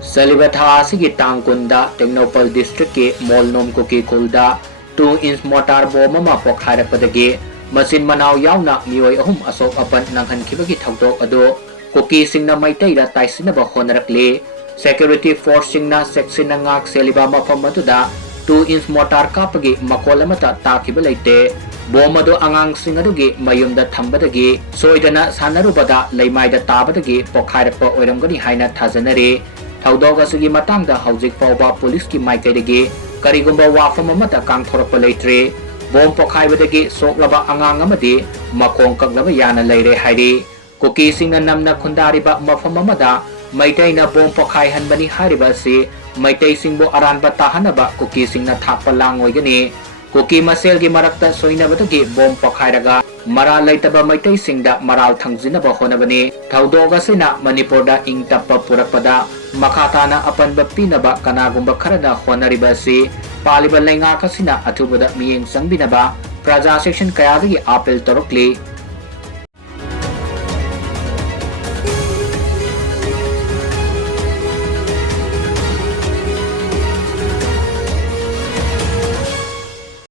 Salibatha asigi tangkunda Tengnopal district ke Molnom Kuki Khulda 2-inch mortar bomb ama pokhairakpadagi masin manaw yauna mioi ahum asok apan nanghankibagi thawdok ado Kuki Singna Meiteida Taisinnaba Hotnari security force singna section ngak seliba mafam aduda 2-inch mortar kapagi makol amata takiba leite bom ado angang sing adugi mayumda thambadagi soidana sanarubada leimaida tabadagi pokhairakpa oiramgani haina thajanari Thawdok asigi matangda haujik fawba police ki maikaidagi karigumba wafam amata kangthorapa leitre bom pokhaibadagi soklaba angang amadi makong kaglaba yana leire hairi Kuki Singna namna khundariba mafam amada Meiteida bom pokhaihanbani hariba si Meitei singbo aranba tahanaba Kuki Singna thakpa langoigani Kuki maselgi marakta soinabadagi bom pokhairaga Mara leitaba Meitei singda maral thangjinaba honabani Thawdok asina Manipurda ingtappa purakpada Makatana apanba pinaba kanagumba kharada honariba si paliba lenga kasina athubada miyeng sangbinaba praja section kayadagi apel torokli